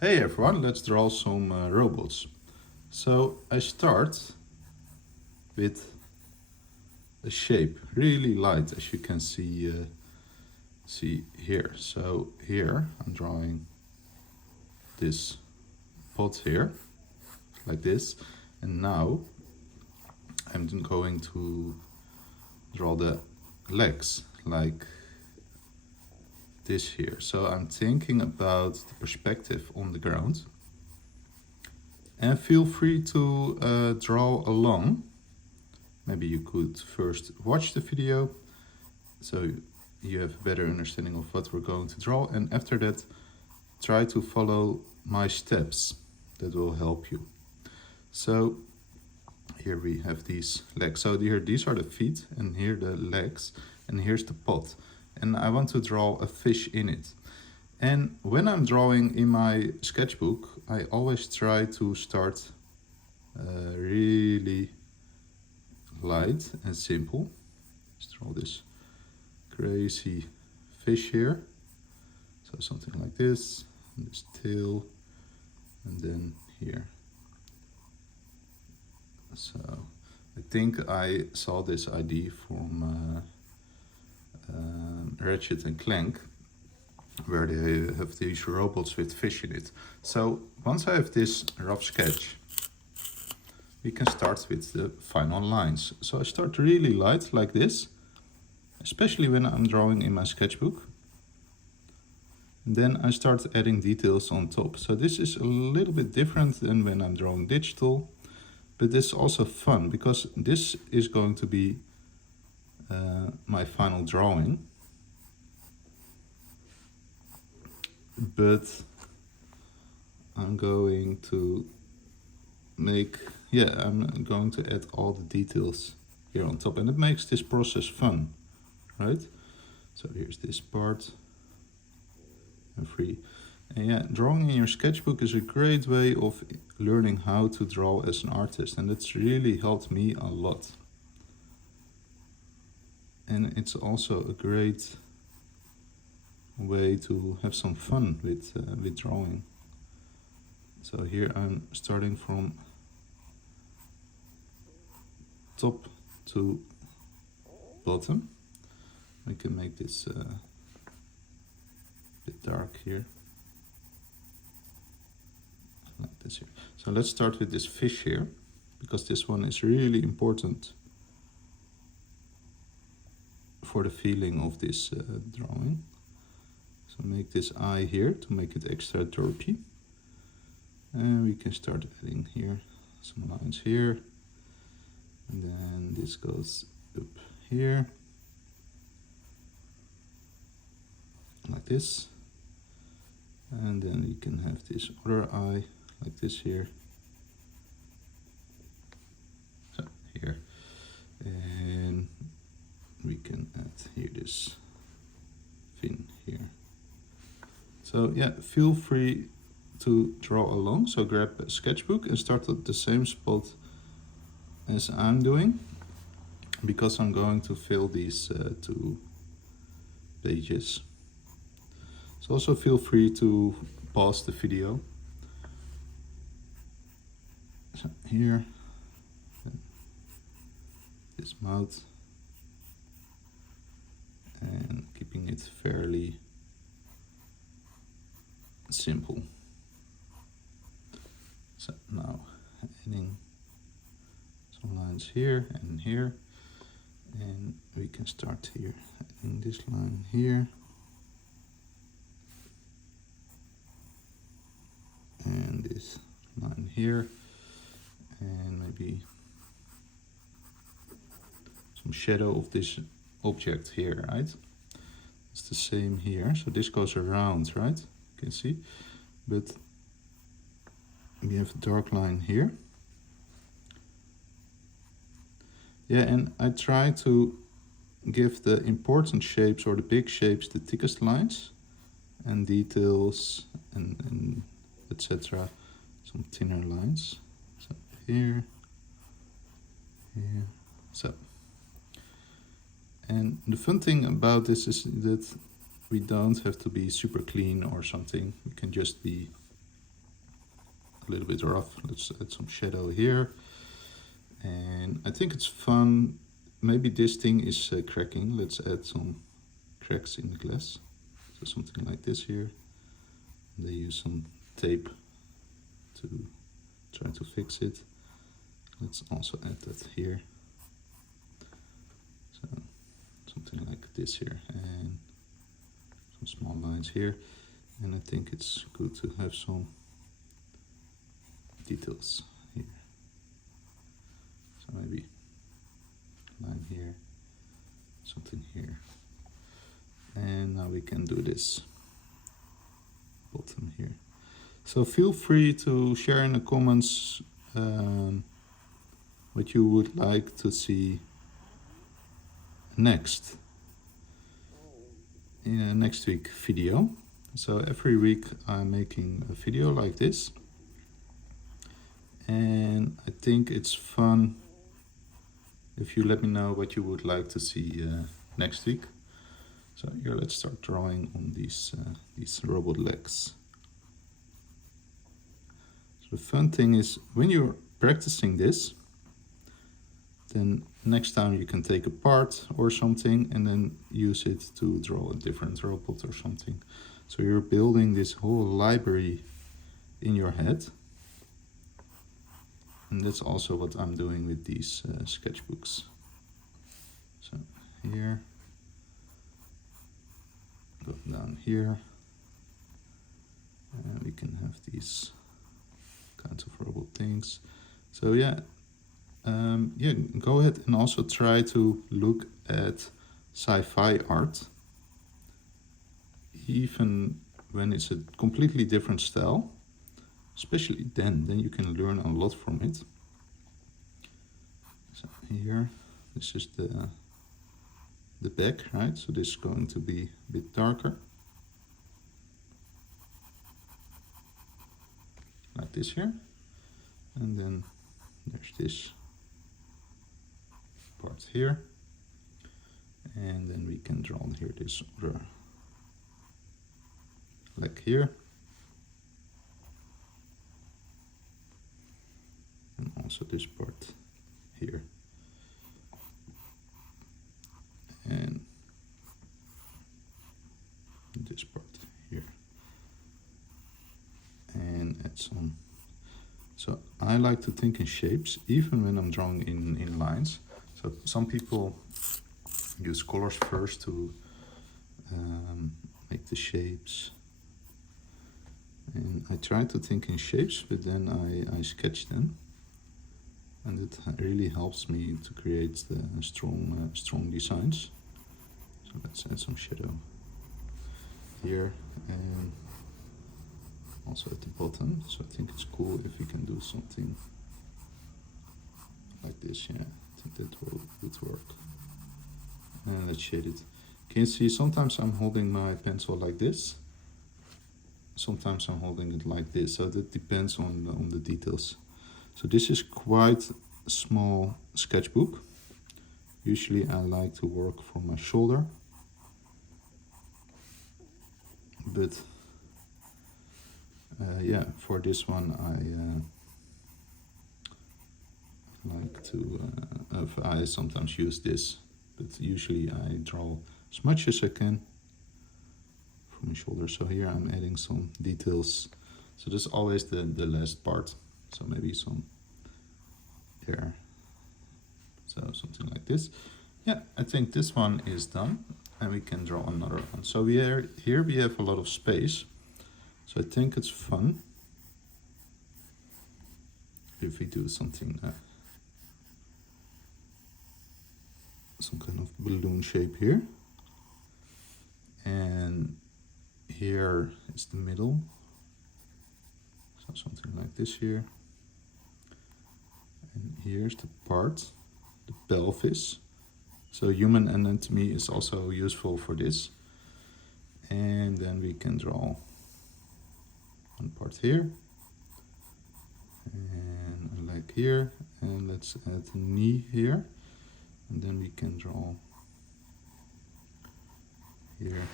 Hey everyone, let's draw some robots. So I start with a shape, really light, as you can see here. So here I'm drawing this pot here, like this, and now I'm going to draw the legs, like this here. So I'm thinking about the perspective on the ground. And feel free to draw along. Maybe you could first watch the video so you have a better understanding of what we're going to draw, and after that try to follow my steps. That will help you. So here we have these legs. So here these are the feet, and here the legs, and here's the pot. And I want to draw a fish in it. And when I'm drawing in my sketchbook, I always try to start really light and simple. Let's draw this crazy fish here. So something like this, and this tail, and then here. So I think I saw this idea from Ratchet and Clank, where they have these robots with fish in it. So once I have this rough sketch, we can start with the final lines. So I start really light like this, especially when I'm drawing in my sketchbook. And then I start adding details on top. So this is a little bit different than when I'm drawing digital, but it's also fun because this is going to be my final drawing. But I'm going to I'm going to add all the details here on top, and it makes this process fun, right? So here's this part, and free. And yeah, drawing in your sketchbook is a great way of learning how to draw as an artist, and it's really helped me a lot. And it's also a great way to have some fun with drawing. So here I'm starting from top to bottom. We can make this a bit dark here, like this here. So let's start with this fish here, because this one is really important for the feeling of this drawing. So make this eye here to make it extra derpy. And we can start adding here some lines here. And then this goes up here. Like this. And then we can have this other eye like this here. So here. And we can add here this fin here. So yeah, feel free to draw along. So grab a sketchbook and start at the same spot as I'm doing, because I'm going to fill these 2 pages. So also feel free to pause the video. So here, this mouth, and keeping it fairly simple. So now adding some lines here and here, and we can start here adding this line here, and this line here, and maybe some shadow of this object here, right? It's the same here, so this goes around, right? You can see, but we have a dark line here. Yeah, and I try to give the important shapes or the big shapes the thickest lines, and details and etc. some thinner lines. So here, here, so. And the fun thing about this is that we don't have to be super clean or something. We can just be a little bit rough. Let's add some shadow here. And I think it's fun. Maybe this thing is cracking. Let's add some cracks in the glass. So something like this here. And they use some tape to try to fix it. Let's also add that here. So something like this here, and some small lines here. And I think it's good to have some details here. So maybe line here, something here. And now we can do this bottom here. So feel free to share in the comments what you would like to see next in a next week video. So every week I'm making a video like this, and I think it's fun if you let me know what you would like to see next week. So here, let's start drawing on these robot legs. So the fun thing is, when you're practicing this, then next time you can take a part or something and then use it to draw a different robot or something. So you're building this whole library in your head. And that's also what I'm doing with these sketchbooks. So here, go down here, and we can have these kinds of robot things. So yeah, go ahead and also try to look at sci-fi art, even when it's a completely different style. Especially then you can learn a lot from it. So here, this is the back, right? So this is going to be a bit darker, like this here, and then there's this part here, and then we can draw here this other leg here. And also this part here, and this part here, and add some. So I like to think in shapes, even when I'm drawing in lines. So some people use colors first to make the shapes, and I try to think in shapes, but then I sketch them. And it really helps me to create strong designs. So let's add some shadow here and also at the bottom. So I think it's cool if we can do something like this. Yeah, I think that would work. And let's shade it. Can you see? Sometimes I'm holding my pencil like this. Sometimes I'm holding it like this. So that depends on the details. So this is quite a small sketchbook. Usually I like to work from my shoulder, but yeah, for this one I sometimes use this, but usually I draw as much as I can from my shoulder. So here I'm adding some details. So that's always the last part. So maybe some there. So something like this. Yeah, I think this one is done, and we can draw another one. So here we have a lot of space. So I think it's fun if we do something, some kind of balloon shape here. And here is the middle. So something like this here. And here's the part, the pelvis. So human anatomy is also useful for this. And then we can draw one part here. And a leg here. And let's add a knee here. And then we can draw here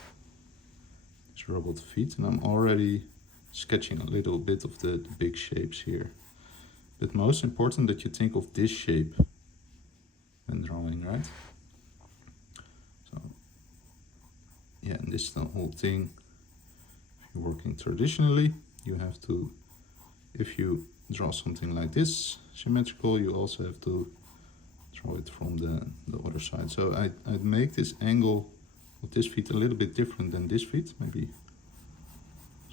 this robot feet. And I'm already sketching a little bit of the big shapes here. But most important that you think of this shape when drawing, right? So yeah, and this is the whole thing. If you're working traditionally, you have to, if you draw something like this symmetrical, you also have to draw it from the other side. So I'd make this angle of this feet a little bit different than this feet, maybe.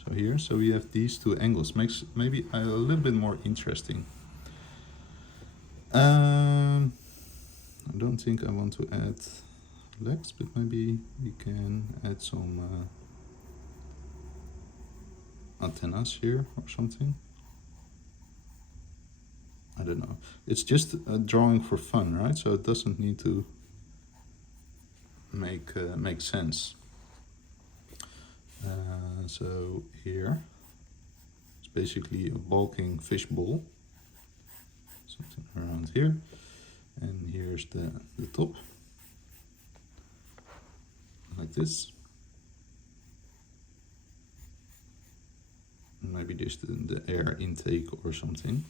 So here, so we have these two angles, makes maybe a little bit more interesting. I don't think I want to add legs, but maybe we can add some antennas here or something. I don't know. It's just a drawing for fun, right? So it doesn't need to make sense. So here, it's basically a bulking fishbowl, something around here, and here's the top, like this. Maybe there's the air intake or something.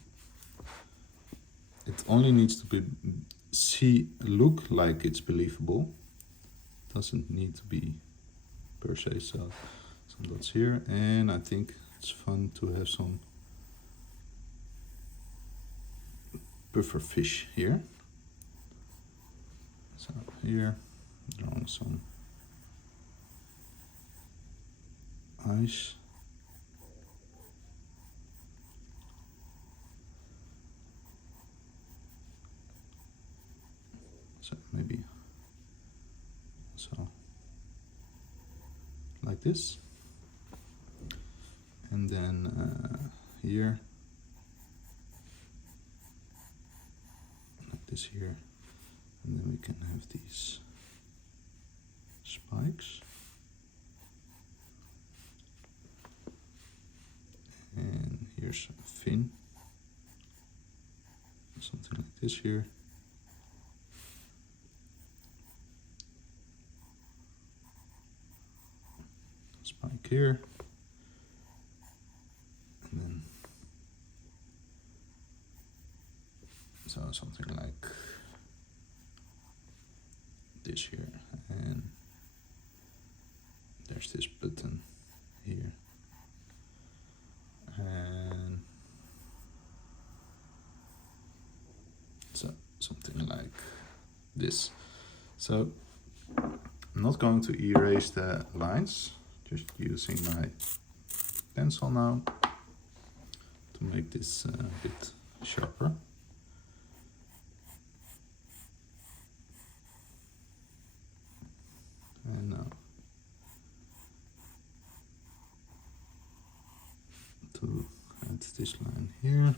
It only needs to be look like it's believable. It doesn't need to be per se. So some dots here, and I think it's fun to have some buffer fish here. So here, drawing some eyes. So maybe so like this, and then here, like this here, and then we can have these spikes, and here's a fin, something like this here. Spike here, and then so something like this here, and there's this button here, and so something like this. So I'm not going to erase the lines, just using my pencil now to make this a bit sharper. And now to add this line here,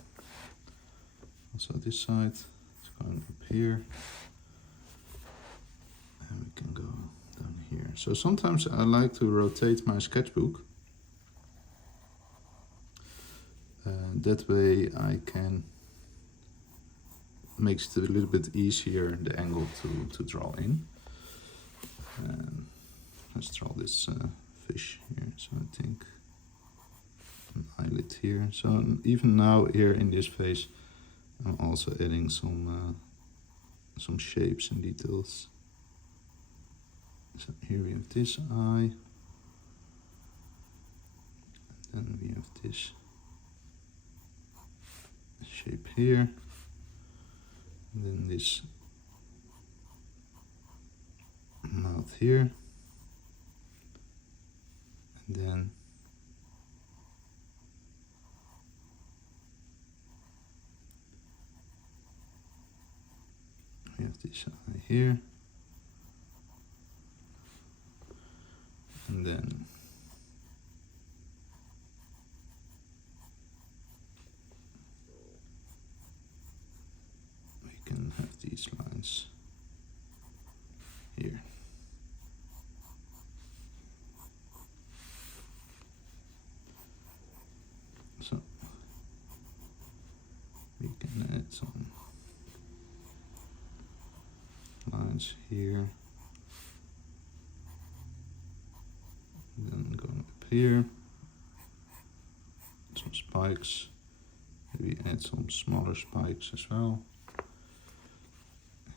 also this side, it's going up here, and we can go down here. So sometimes I like to rotate my sketchbook. That way I can makes it a little bit easier, the angle to draw in. Let's draw this fish here. So I think an eyelid here. So even now here in this face, I'm also adding some shapes and details. So here we have this eye, and then we have this shape here, and then this mouth here, and then we have this eye here, and then we can have these lines here. So we can add some lines here, and then go up here, some spikes. Maybe add some smaller spikes as well.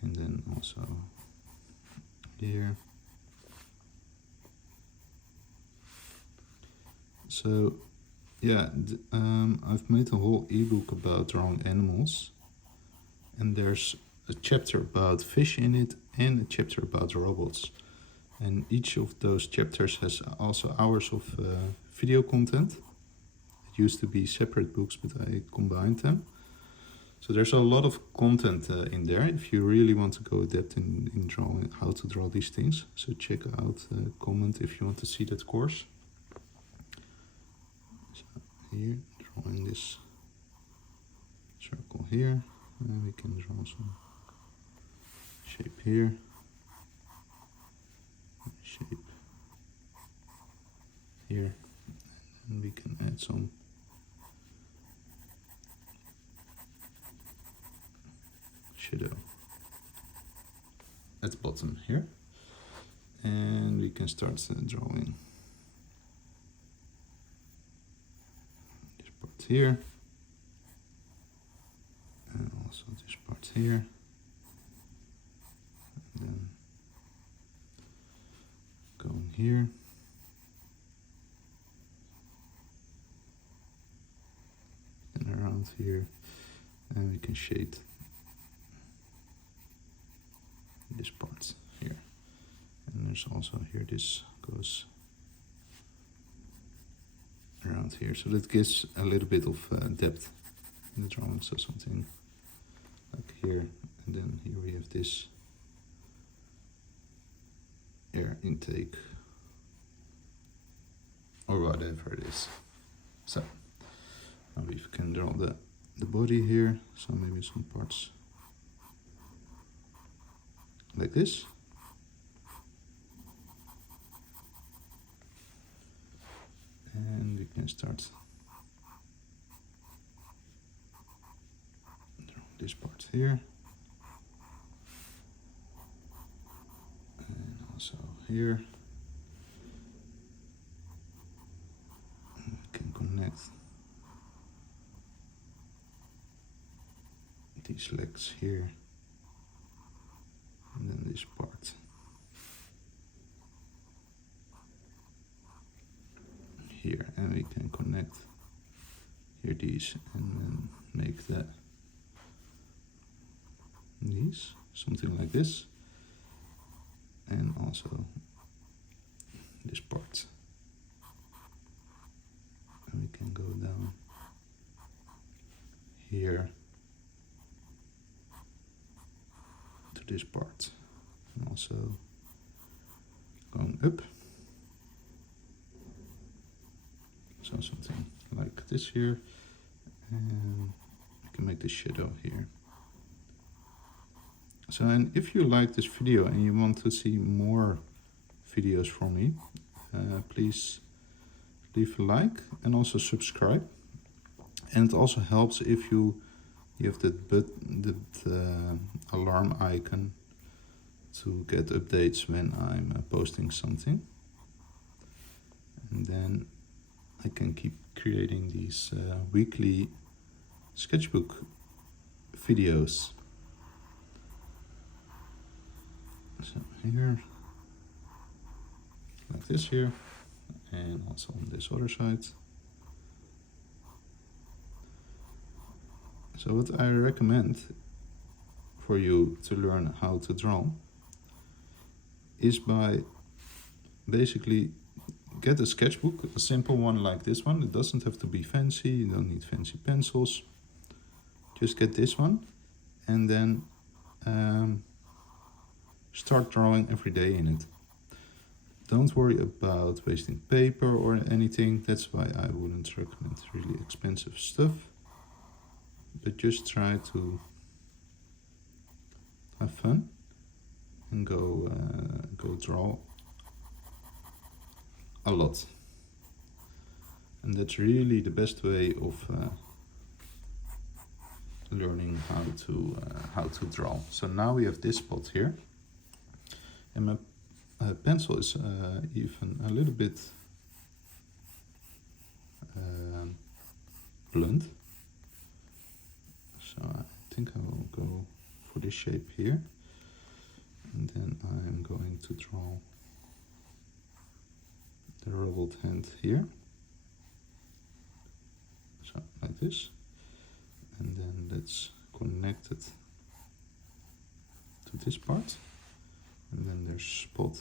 And then also here. So yeah, I've made a whole ebook about drawing animals, and there's a chapter about fish in it and a chapter about robots. And each of those chapters has also hours of video content. It used to be separate books, but I combined them. So there's a lot of content in there if you really want to go depth in drawing, how to draw these things. So check out comment if you want to see that course. So here, drawing this circle here, and we can draw some shape here, shape here, and we can add some shadow at the bottom here, and we can start drawing this part here, and also this part here, and then going here, and around here, and we can shade this part here. And there's also here, this goes around here, so that gives a little bit of depth in the drawing. So something like here, and then here we have this air intake or whatever it is. So now we can draw the body here, so maybe some parts like this. And we can start drawing this part here. And also here. And we can connect these legs here. And then this part here, and we can connect here these, and then make that these, something like this, and also this part, and we can go down here to this part, and also going up. So something like this here, and we can make the shadow here. So, and if you like this video and you want to see more videos from me, please leave a like and also subscribe. And it also helps if you have that alarm icon to get updates when I'm posting something. And then I can keep creating these weekly sketchbook videos. So here, like this here, and also on this other side. So what I recommend for you to learn how to draw is by basically get a sketchbook, a simple one like this one. It doesn't have to be fancy, you don't need fancy pencils. Just get this one, and then start drawing every day in it. Don't worry about wasting paper or anything. That's why I wouldn't recommend really expensive stuff. But just try to have fun and go draw a lot. And that's really the best way of learning how to draw. So now we have this spot here, and my pencil is even a little bit blunt. So I think I will go for this shape here. And then I'm going to draw the rubbled hand here. So like this. And then let's connect it to this part. And then there's a spot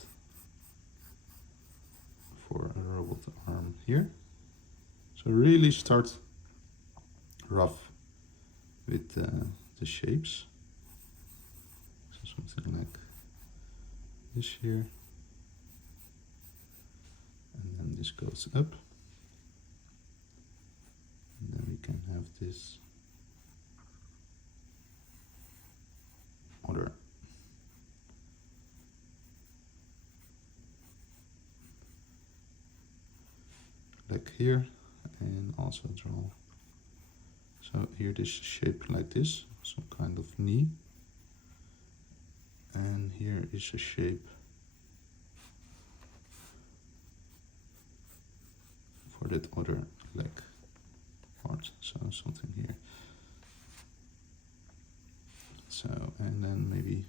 for a rubbled arm here. So really start rough with the shapes. So something like this here. And then this goes up. And then we can have this other leg here, and also draw. So here this shape like this, some kind of knee, and here is a shape for that other leg part, so something here. So, and then maybe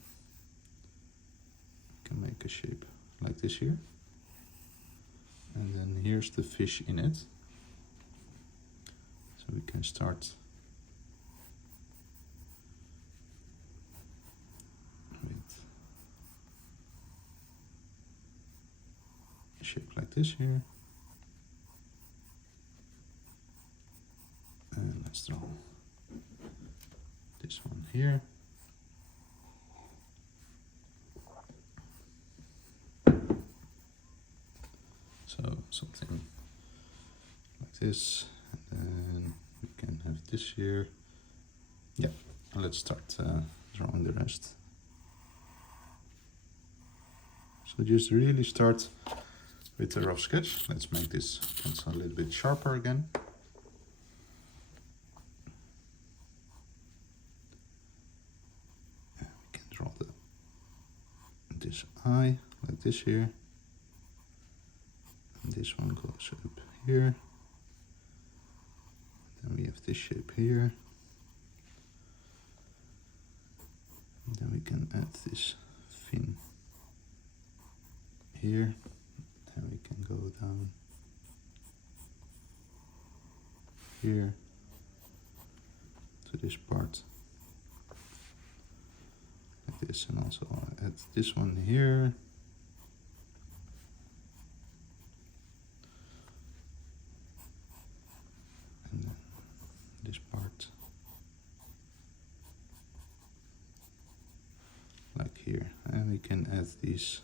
we can make a shape like this here. And then here's the fish in it. So we can start with a shape like this here. And let's draw this one here. So something like this, and then we can have this here. Yeah, let's start drawing the rest. So just really start with a rough sketch. Let's make this pencil a little bit sharper again. And we can draw this eye like this here. This one goes up here. Then we have this shape here. And then we can add this fin here. And we can go down here to this part like this, and also add this one here. This part like here, and we can add these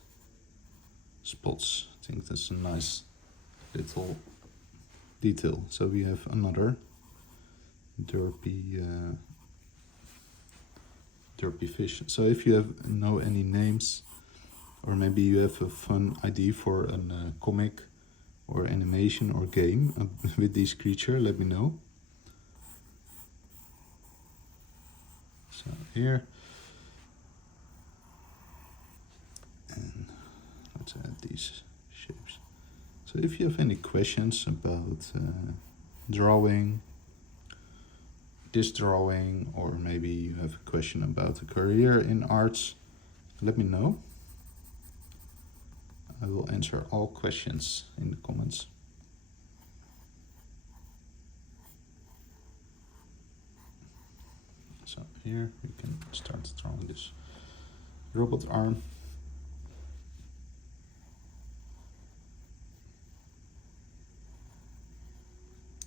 spots. I think that's a nice little detail. So we have another derpy fish. So if you know any names, or maybe you have a fun idea for a comic or animation or game with this creature, let me know. So here, and let's add these shapes. So if you have any questions about drawing, this drawing, or maybe you have a question about a career in arts, let me know. I will answer all questions in the comments. So here we can start drawing this robot arm.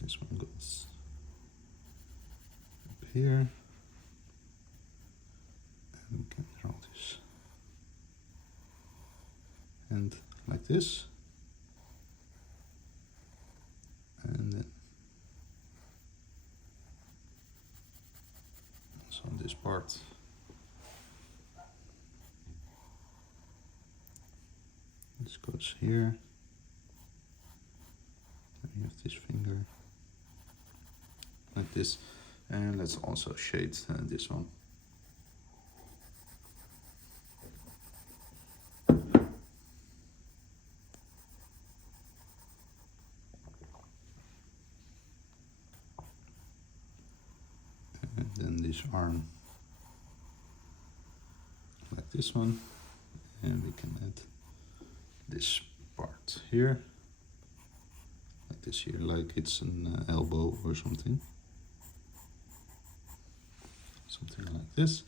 This one goes up here. And we can draw this hand like this. And then on this part, this goes here, and you have this finger like this, and let's also shade this one. then this arm like this one, and we can add this part here, like this here, like it's an elbow or something like this,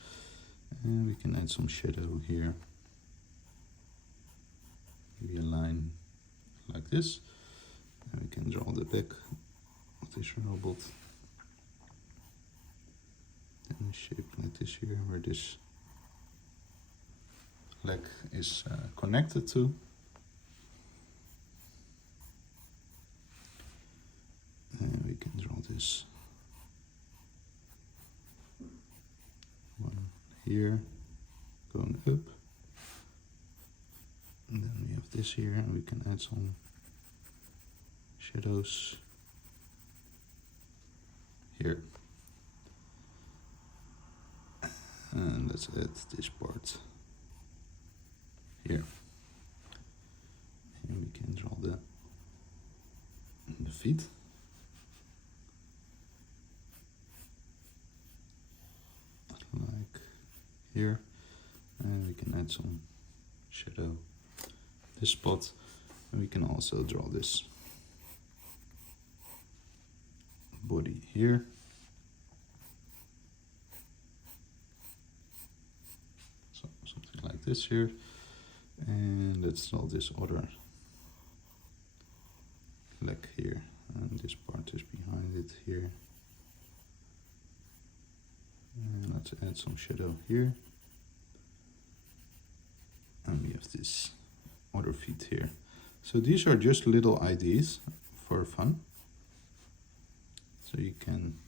and we can add some shadow here, maybe a line like this, and we can draw the back of this robot in a shape like this here, where this leg is connected to. And we can draw this one here going up, and then we have this here, and we can add some shadows here, and let's add this part here, and we can draw the feet. Like here, and we can add some shadow this spot, and we can also draw this body here. So something like this here, and let's draw this other leg here, and this part is behind it here. And let's add some shadow here, and we have this other feet here. So these are just little ideas for fun, so you can,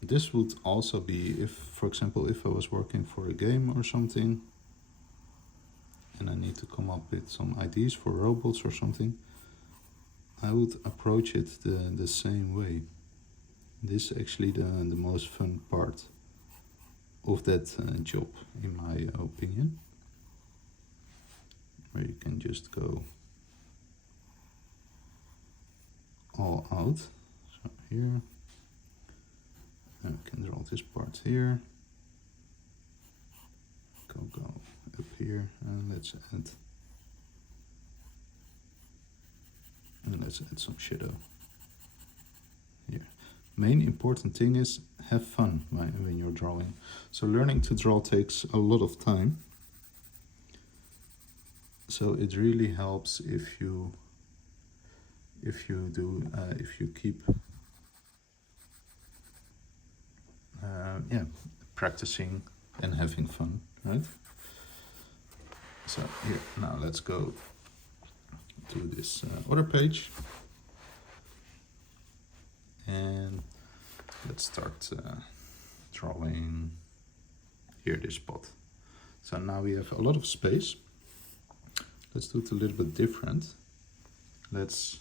this would also be if, for example, if I was working for a game or something and I need to come up with some ideas for robots or something, I would approach it the same way. This is actually the most fun part of that job, in my opinion, where you can just go all out. So here, and we can draw this part here, go up here, and let's add some shadow here. Main important thing is have fun when you're drawing. So learning to draw takes a lot of time. So it really helps if you keep practicing and having fun, right? So here, now let's go to this other page. And let's start drawing here this spot. So now we have a lot of space. Let's do it a little bit different. Let's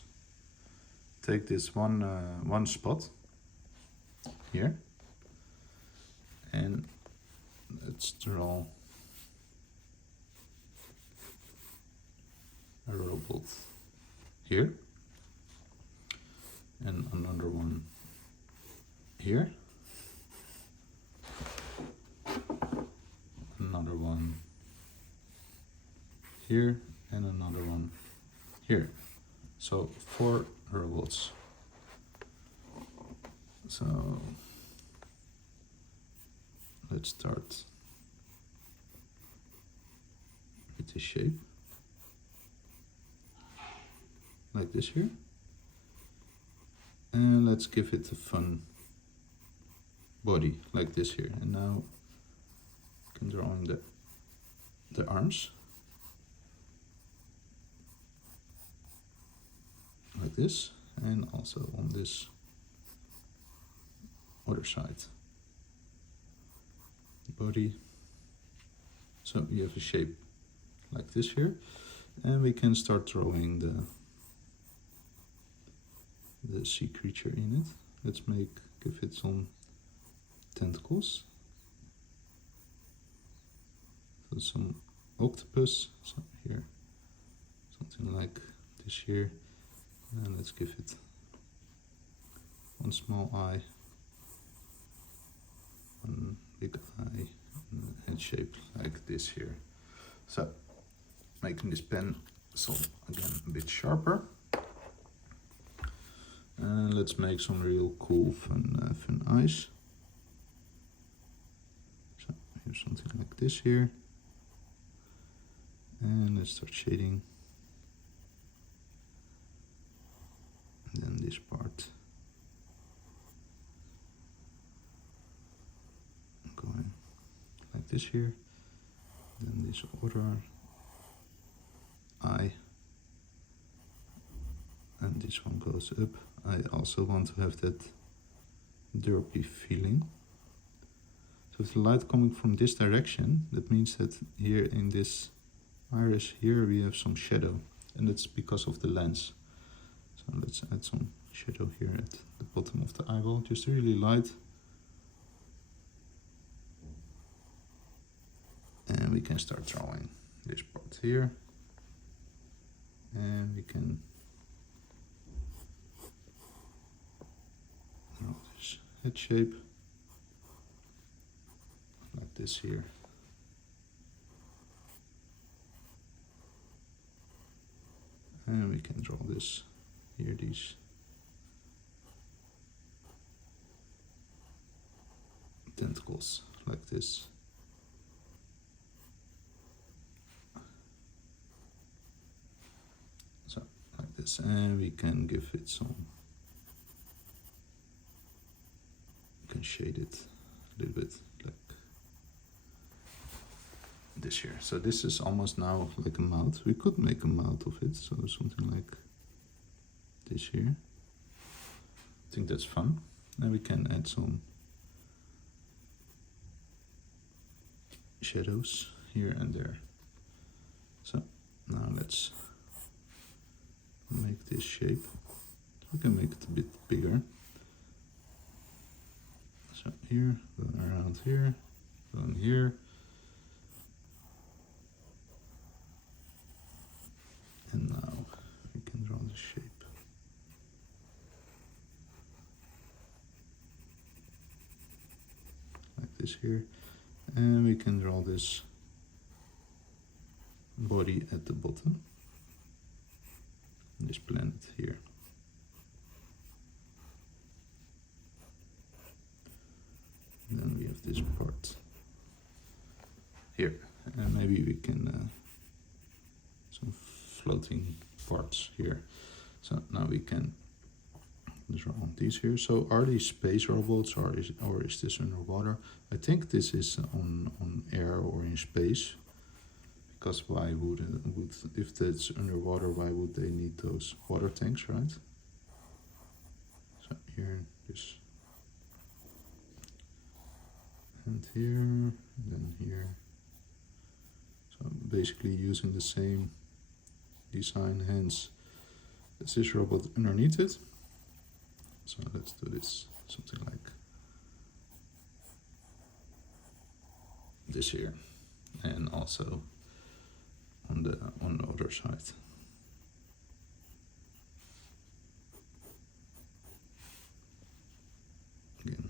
take this one spot here, and let's draw a robot here, and another one here, another one here, and another one here. So 4 robots. So let's start with the shape like this here, and let's give it a fun body like this here. And now I can draw in the arms like this, and also on this other side body. So you have a shape like this here, and we can start drawing the sea creature in it. Let's give it some tentacles. So some octopus, so here, something like this here, and let's give it one small eye big eye, and a head shape like this here. So, making this pencil again a bit sharper. And let's make some real cool, fun eyes. So, here's something like this here. And let's start shading. And then this part. Going like this here. Then this other eye. And this one goes up. I also want to have that derpy feeling. So if the light coming from this direction, that means that here in this iris here we have some shadow, and that's because of the lens. So let's add some shadow here at the bottom of the eyeball, just really light. And we can start drawing this part here. And we can draw this head shape like this here. And we can draw this here, these tentacles like this. So, like this. And we can give it some, we can shade it a little bit like this here. So this is almost now like a mouth. We could make a mouth of it, so something like this here. I think that's fun. And we can add some shadows here and there. So now let's make this shape. We can make it a bit bigger. So here, going around here, going here. And now we can draw the shape. Like this here. And we can draw this body at the bottom. This planet here. And then we have this part here. And maybe we can some floating parts here. So now we can draw these here. So are these space robots, or is this underwater? I think this is on air or in space, because why would if that's underwater, why would they need those water tanks, right? So here, this, and here, and then here. So basically using the same design, hence as this robot underneath it. So let's do this, something like this here, and also on the other side. Again.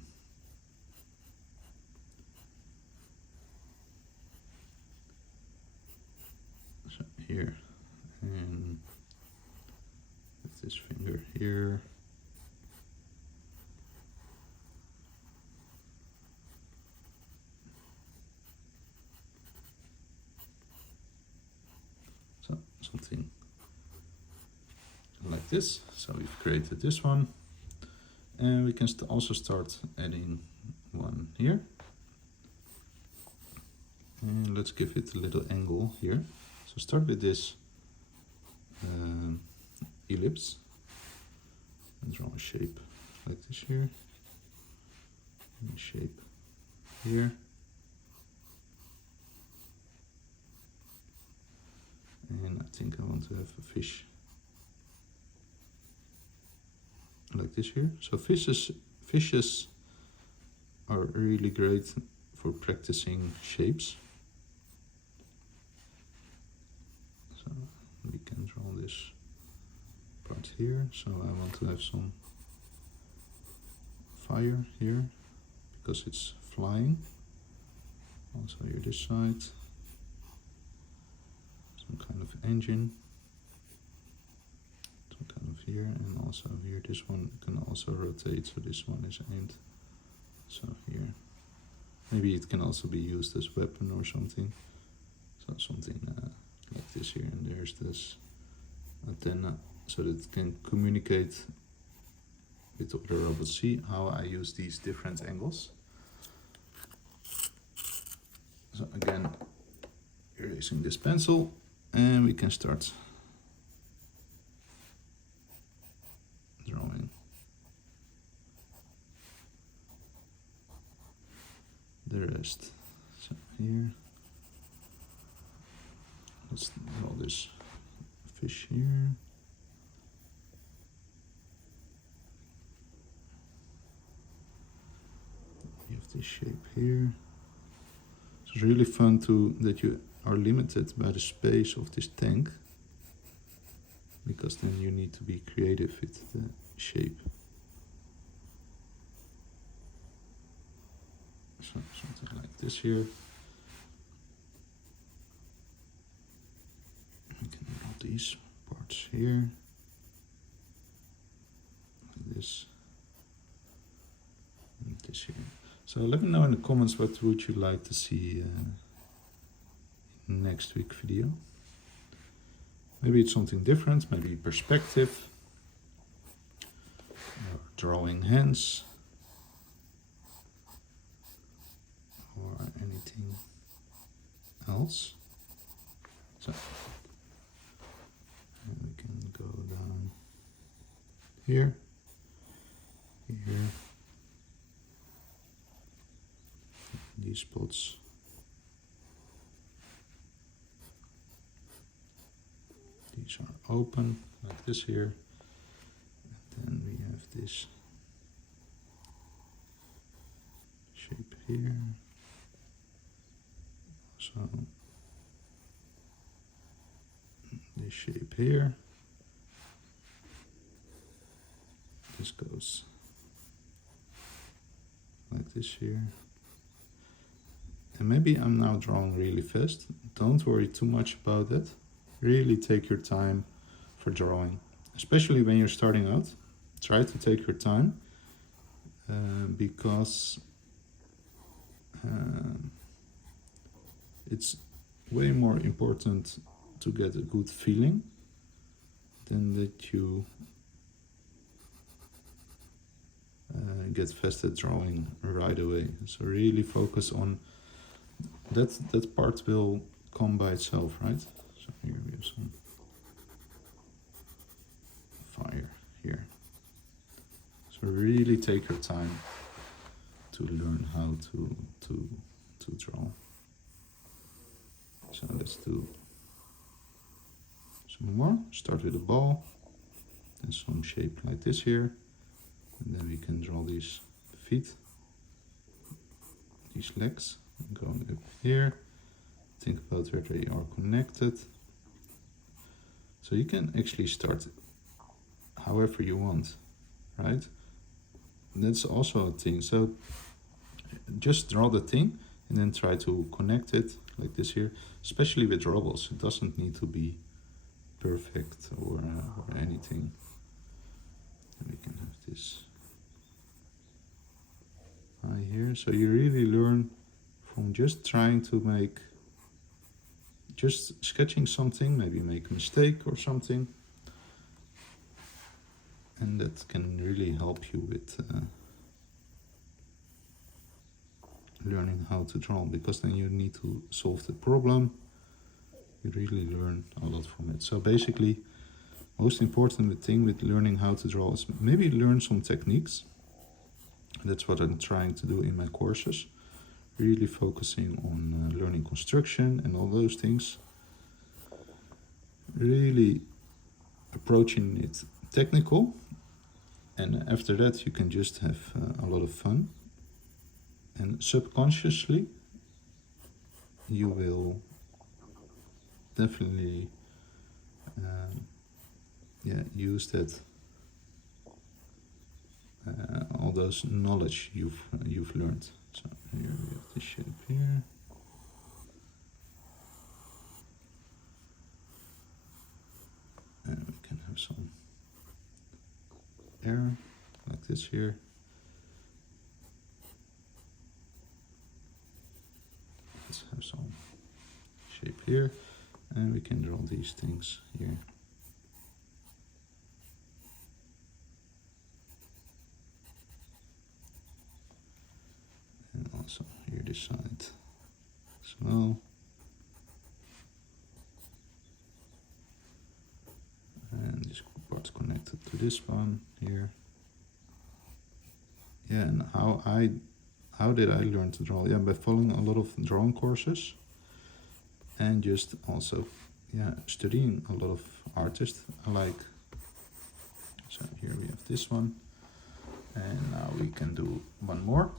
So here, and with this finger here. So something like this. So we've created this one, and we can also start adding one here. And let's give it a little angle here. So start with this ellipse and draw a shape like this here, and a shape here. And I think I want to have a fish like this here. So fishes are really great for practicing shapes. So we can draw this part here. So I want to have some fire here because it's flying. Also here this side, some kind of engine, some kind of here, and also here this one can also rotate, so this one is aimed, so here. Maybe it can also be used as weapon or something, so something like this here, and there's this antenna, so that it can communicate with the other robots. See how I use these different angles. So again, erasing this pencil, and we can start drawing. The rest. So here, let's draw this fish here. You have this shape here. It's really fun that you are limited by the space of this tank, because then you need to be creative with the shape. So something like this here. We can draw these parts here, like this, and this here. So let me know in the comments what would you like to see in next week's video. Maybe it's something different, maybe perspective, or drawing hands, or anything else. So and we can go down here, here, these spots. These are open like this here, and then we have this shape here. So this shape here, this goes like this here. And maybe I'm now drawing really fast. Don't worry too much about that. Really take your time for drawing, especially when you're starting out. Try to take your time because it's way more important to get a good feeling than that you get fast at drawing right away. So really focus on that part will come by itself, right? So here we have some fire here. So really take your time to learn how to draw. So let's do some more. Start with a ball and some shape like this here, and then we can draw these feet, these legs going up here. Think about where they are connected. So you can actually start however you want, right? That's also a thing. So just draw the thing and then try to connect it like this here, especially with robots. It doesn't need to be perfect or anything. And we can have this eye here. So you really learn from just trying to make, just sketching something, maybe make a mistake or something. And that can really help you with learning how to draw, because then you need to solve the problem. You really learn a lot from it. So basically, most important thing with learning how to draw is maybe learn some techniques. That's what I'm trying to do in my courses. Really focusing on learning construction and all those things. Really approaching it technical. And after that, you can just have a lot of fun. And subconsciously, you will definitely use that all those knowledge you've learned. So here we have this shape here. have some air like this here. Let's have some shape here, and we can draw these things here. And also here this side as well. And this part's connected to this one here. Yeah, and how did I learn to draw? Yeah, by following a lot of drawing courses, and just also, yeah, studying a lot of artists I like. So here we have this one, and now we can do one more.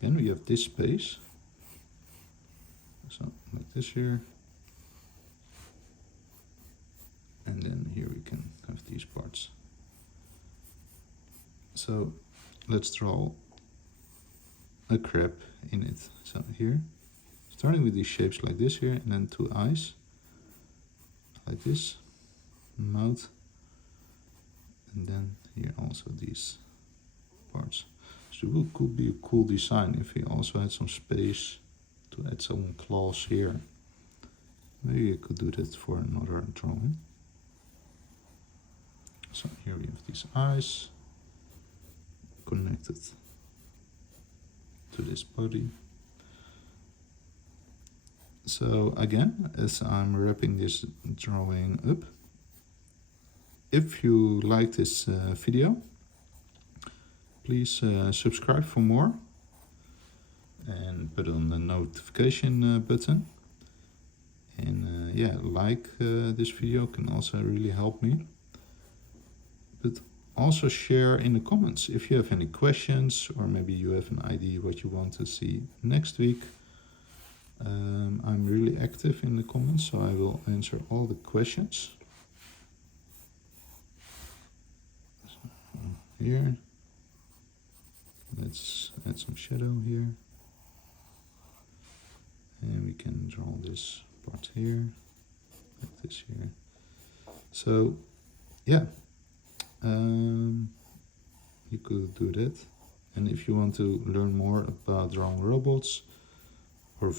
Again, we have this space, so like this here, and then here we can have these parts. So let's draw a crab in it. So here, starting with these shapes like this here, and then two eyes, like this, mouth, and then here also these parts. So it could be a cool design if we also had some space to add some claws here. Maybe you could do that for another drawing. So here we have these eyes connected to this body. So again, as I'm wrapping this drawing up, if you like this video, please subscribe for more and put on the notification button. And yeah, like this video can also really help me. But also share in the comments if you have any questions, or maybe you have an idea what you want to see next week. I'm really active in the comments, so I will answer all the questions. So, here, let's add some shadow here, and we can draw this part here, like this here. So yeah, you could do that. And if you want to learn more about drawing robots or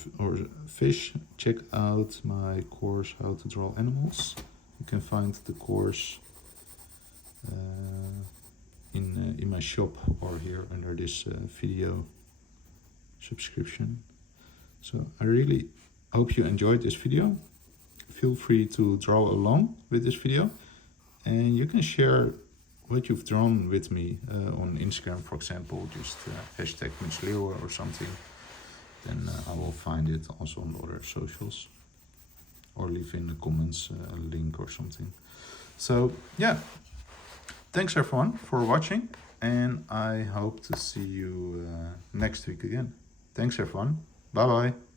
fish, check out my course How to Draw Animals. You can find the course in my shop or here under this video subscription. So I really hope you enjoyed this video. Feel free to draw along with this video, and you can share what you've drawn with me on Instagram, for example, just hashtag Mitch Leeuwe or something. Then I will find it also on other socials, or leave in the comments a link or something. So yeah, thanks everyone for watching, and I hope to see you next week again. Thanks everyone. Bye bye.